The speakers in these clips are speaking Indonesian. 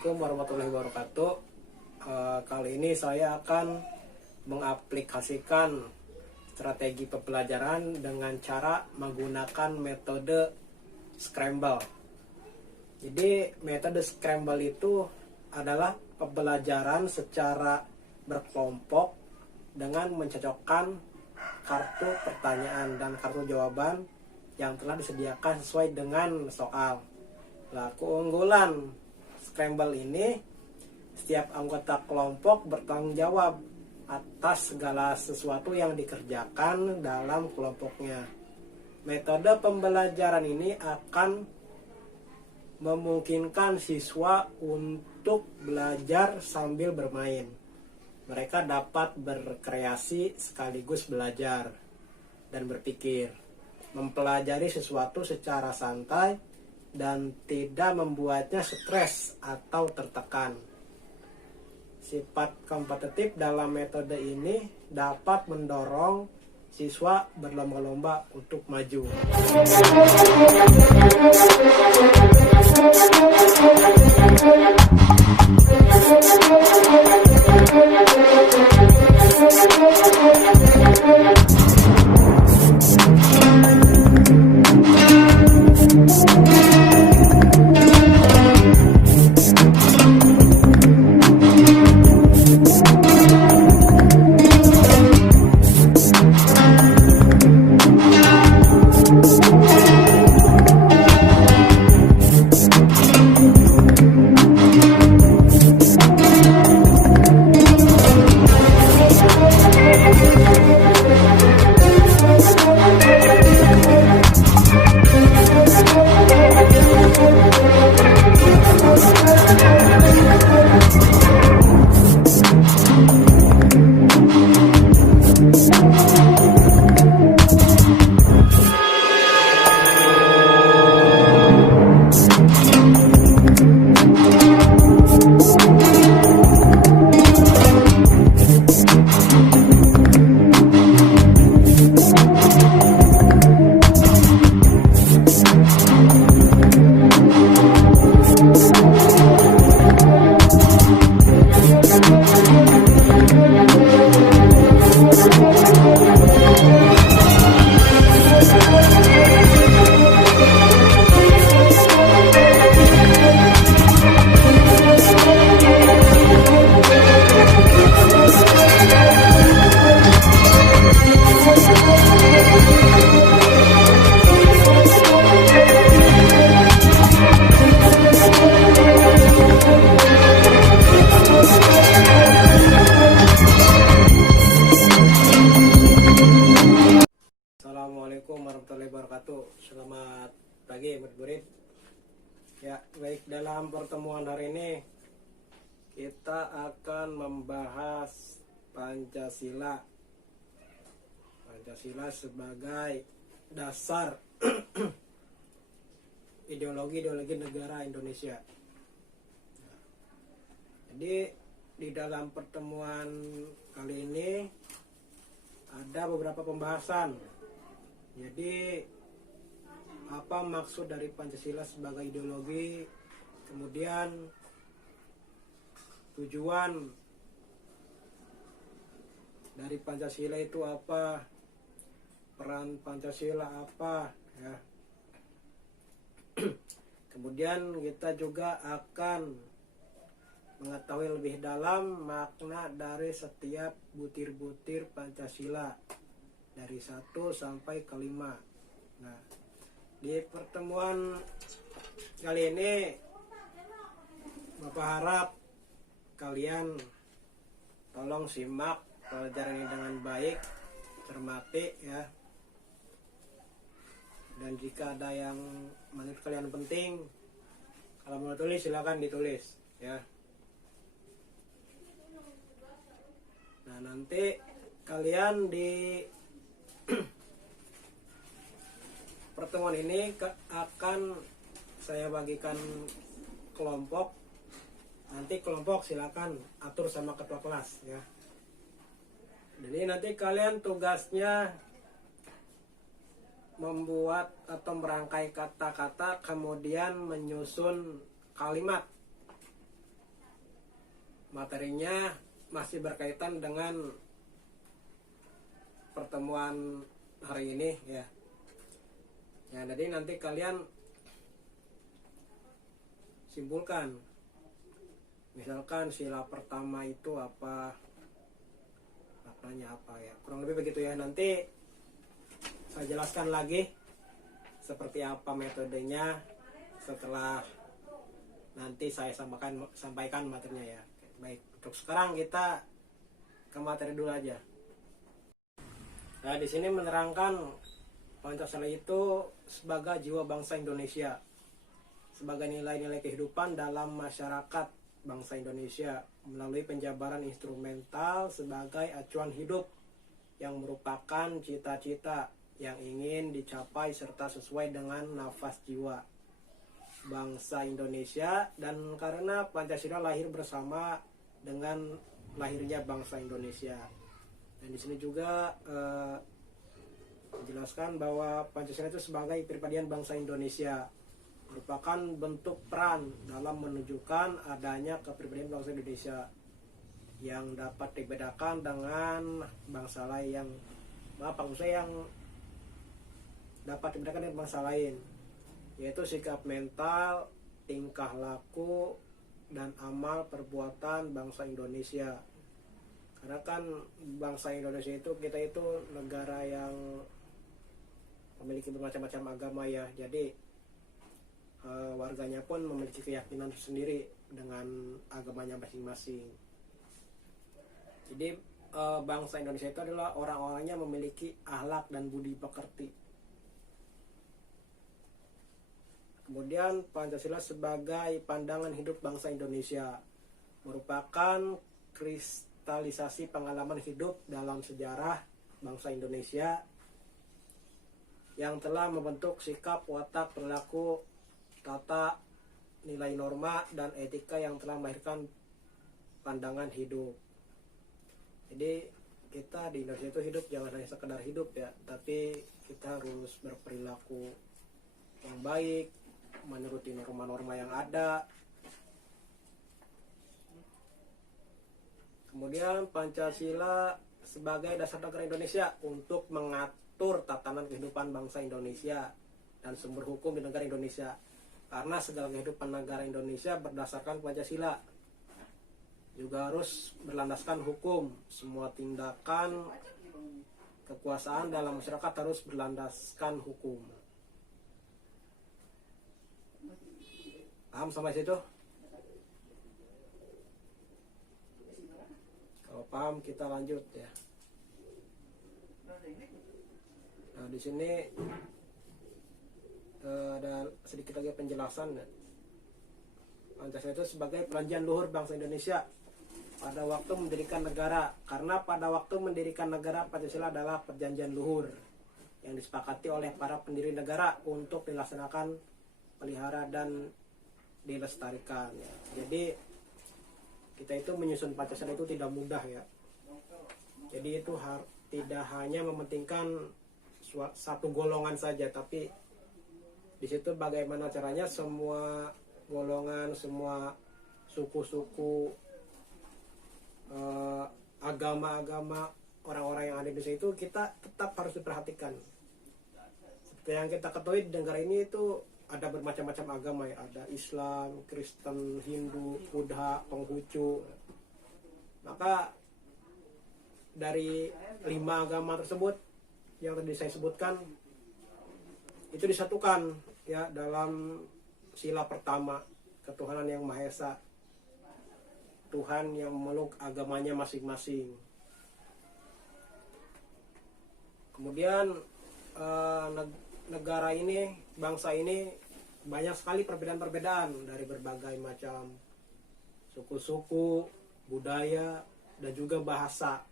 Assalamualaikum warahmatullahi wabarakatuh. Kali ini saya akan mengaplikasikan strategi pembelajaran dengan cara menggunakan metode scramble. Jadi metode scramble itu adalah pembelajaran secara berkelompok dengan mencocokkan kartu pertanyaan dan kartu jawaban yang telah disediakan sesuai dengan soal. Nah, keunggulan scramble ini, setiap anggota kelompok bertanggung jawab atas segala sesuatu yang dikerjakan dalam kelompoknya. Metode pembelajaran ini akan memungkinkan siswa untuk belajar sambil bermain. Mereka dapat berkreasi sekaligus belajar dan berpikir, mempelajari sesuatu secara santai dan tidak membuatnya stres atau tertekan. Sifat kompetitif dalam metode ini dapat mendorong siswa berlomba-lomba untuk maju. Assalamualaikum warahmatullahi wabarakatuh. Selamat pagi murid-murid. Ya, baik, dalam pertemuan hari ini kita akan membahas Pancasila. Pancasila sebagai dasar ideologi negara Indonesia. Jadi di dalam pertemuan kali ini ada beberapa pembahasan. Jadi apa maksud dari Pancasila sebagai ideologi, kemudian tujuan dari Pancasila itu apa, peran Pancasila apa, ya. Kemudian kita juga akan mengetahui lebih dalam makna dari setiap butir-butir Pancasila dari 1 sampai ke 5. Nah, di pertemuan kali ini Bapak harap kalian tolong simak pelajaran ini dengan baik, cermati ya. Dan jika ada yang menurut kalian penting, kalau mau tulis silakan ditulis ya. Nah, nanti kalian di pertemuan ini akan saya bagikan kelompok. Nanti kelompok silakan atur sama ketua kelas ya. Jadi nanti kalian tugasnya membuat atau merangkai kata-kata, kemudian menyusun kalimat materinya masih berkaitan dengan pertemuan hari ini ya. Ya, jadi nanti kalian simpulkan. Misalkan sila pertama itu apa, maknanya apa ya. Kurang lebih begitu ya. Nanti saya jelaskan lagi seperti apa metodenya setelah nanti saya sampaikan materinya ya. Baik, untuk sekarang kita ke materi dulu aja. Nah, di sini menerangkan Pancasila itu sebagai jiwa bangsa Indonesia, sebagai nilai-nilai kehidupan dalam masyarakat bangsa Indonesia melalui penjabaran instrumental sebagai acuan hidup yang merupakan cita-cita yang ingin dicapai serta sesuai dengan nafas jiwa bangsa Indonesia, dan karena Pancasila lahir bersama dengan lahirnya bangsa Indonesia. Dan di sini juga dijelaskan bahwa Pancasila itu sebagai kepribadian bangsa Indonesia merupakan bentuk peran dalam menunjukkan adanya kepribadian bangsa Indonesia yang dapat dibedakan dengan bangsa lain yang dapat dibedakan dengan bangsa lain, yaitu sikap mental, tingkah laku, dan amal perbuatan bangsa Indonesia. Karena kan bangsa Indonesia itu, kita itu negara yang memiliki bermacam-macam agama ya. Jadi warganya pun memiliki keyakinan sendiri dengan agamanya masing-masing. Jadi bangsa Indonesia itu adalah orang-orangnya memiliki akhlak dan budi pekerti. Kemudian Pancasila sebagai pandangan hidup bangsa Indonesia merupakan kristalisasi pengalaman hidup dalam sejarah bangsa Indonesia yang telah membentuk sikap, watak, perilaku, tata, nilai norma, dan etika yang telah melahirkan pandangan hidup. Jadi kita di Indonesia itu hidup jangan hanya sekedar hidup ya, tapi kita harus berperilaku yang baik, menuruti norma-norma yang ada. Kemudian Pancasila sebagai dasar negara Indonesia untuk mengatur tatanan kehidupan bangsa Indonesia dan sumber hukum di negara Indonesia. Karena segala kehidupan negara Indonesia berdasarkan Pancasila. Juga harus berlandaskan hukum. Semua tindakan kekuasaan dalam masyarakat harus berlandaskan hukum. Paham sampai situ? Kalau paham kita lanjut ya. Nah, di sini ada sedikit lagi penjelasan. Pancasila itu sebagai perjanjian luhur bangsa Indonesia pada waktu mendirikan negara. Karena pada waktu mendirikan negara, Pancasila adalah perjanjian luhur yang disepakati oleh para pendiri negara untuk dilaksanakan, pelihara, dan dilestarikan ya. Jadi kita itu menyusun Pancasila itu tidak mudah ya. Jadi itu tidak hanya mementingkan satu golongan saja, tapi di situ bagaimana caranya semua golongan, semua suku-suku, agama-agama orang-orang yang ada di Indonesia itu kita tetap harus diperhatikan. Seperti yang kita ketahui di negara ini itu ada bermacam-macam agama ya, ada Islam, Kristen, Hindu, Buddha, Konghucu. Maka dari 5 agama tersebut yang tadi saya sebutkan itu disatukan ya dalam sila pertama, ketuhanan yang Maha Esa, Tuhan yang memeluk agamanya masing-masing. Kemudian negara ini, bangsa ini banyak sekali perbedaan-perbedaan dari berbagai macam suku-suku, budaya, dan juga bahasa.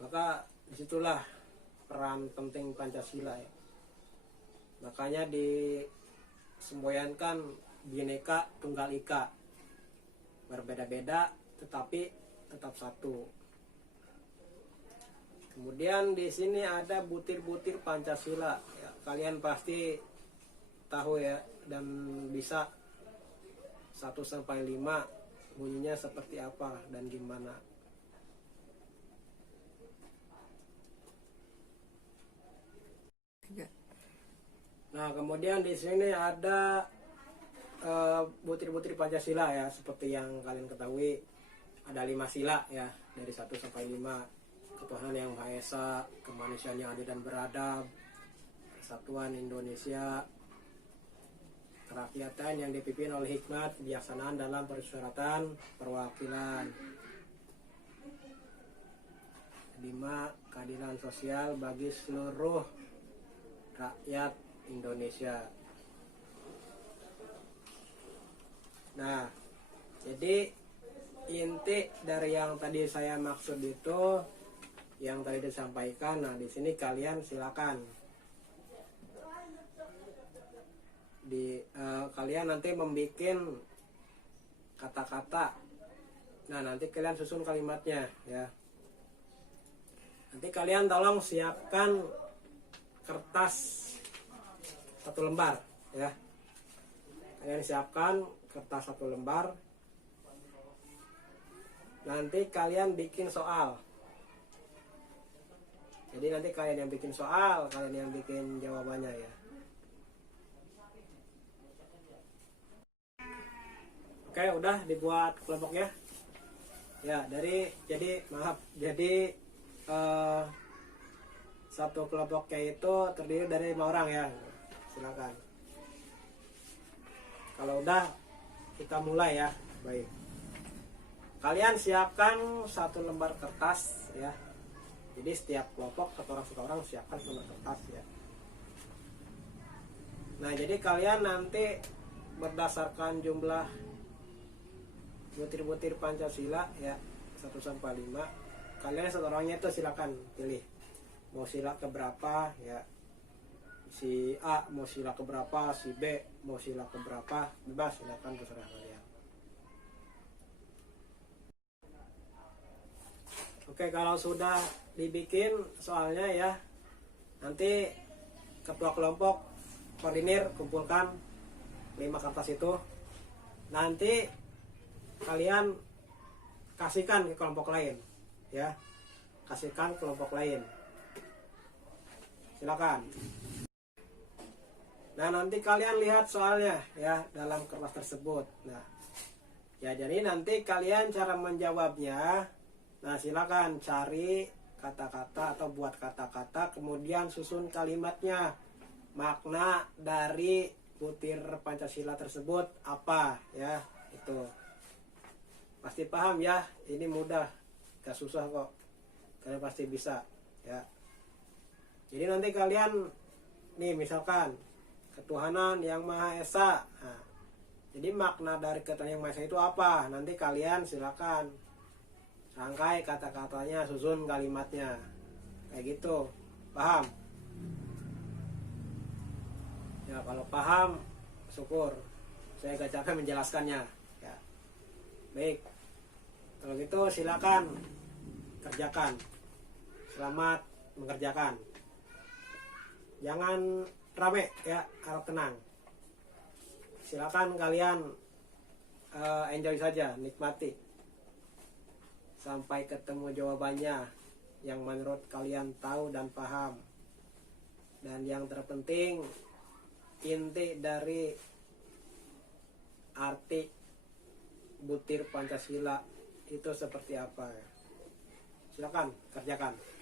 Maka disitulah peran penting Pancasila ya. Makanya disemboyankan Bhinneka Tunggal Ika, berbeda-beda tetapi tetap satu. Kemudian di sini ada butir-butir Pancasila ya, kalian pasti tahu ya, dan bisa 1 sampai 5 bunyinya seperti apa dan gimana. Nah, kemudian di sini ada butir-butir Pancasila ya, seperti yang kalian ketahui ada 5 sila ya, dari 1 sampai 5. Ketuhanan yang Maha Esa, kemanusiaan yang adil dan beradab, persatuan Indonesia, kerakyatan yang dipimpin oleh hikmat, kebijaksanaan dalam persyaratan perwakilan. 5. Keadilan sosial bagi seluruh rakyat Indonesia. Nah, jadi inti dari yang tadi saya maksud itu, yang tadi disampaikan. Nah, di sini kalian silakan kalian nanti membuat kata-kata. Nah, nanti kalian susun kalimatnya ya. Nanti kalian tolong siapkan kertas 1 lembar ya. Kalian siapkan kertas 1 lembar. Nanti kalian bikin soal. Jadi nanti kalian yang bikin soal, kalian yang bikin jawabannya ya. Oke, udah dibuat kelompoknya. Ya, jadi satu kelompoknya itu terdiri dari 5 orang ya. Silakan. Kalau udah, kita mulai ya. Baik. Kalian siapkan 1 lembar kertas ya. Jadi setiap kelompok satu orang siapkan 1 lembar kertas ya. Nah, jadi kalian nanti berdasarkan jumlah butir-butir Pancasila ya, 1 sampai 5. Kalian satu orangnya itu silakan pilih mau sila keberapa ya. Si A mau sila keberapa, si B mau sila keberapa, bebas, silakan, terserah kalian. Oke, kalau sudah dibikin soalnya ya, nanti ketua kelompok koordinir, kumpulkan 5 kertas itu. Nanti kalian kasihkan ke kelompok lain ya, kasihkan kelompok lain, silakan. Nah, nanti kalian lihat soalnya ya dalam kertas tersebut. Nah, ya jadi nanti kalian cara menjawabnya, nah silakan cari kata-kata atau buat kata-kata, kemudian susun kalimatnya. Makna dari butir Pancasila tersebut apa ya, itu pasti paham ya. Ini mudah, gak susah kok, kalian pasti bisa ya. Jadi nanti kalian nih, misalkan ketuhanan yang Maha Esa. Nah, jadi makna dari ketuhanan yang Maha Esa itu apa? Nanti kalian silakan rangkai kata-katanya, susun kalimatnya kayak gitu. Paham? Ya, kalau paham syukur, saya gak capek menjelaskannya ya. Baik, kalau gitu silakan kerjakan. Selamat mengerjakan. Jangan rame ya, harap tenang. Silakan kalian enjoy saja, nikmati sampai ketemu jawabannya yang menurut kalian tahu dan paham. Dan yang terpenting, inti dari arti butir Pancasila itu seperti apa. Silakan kerjakan.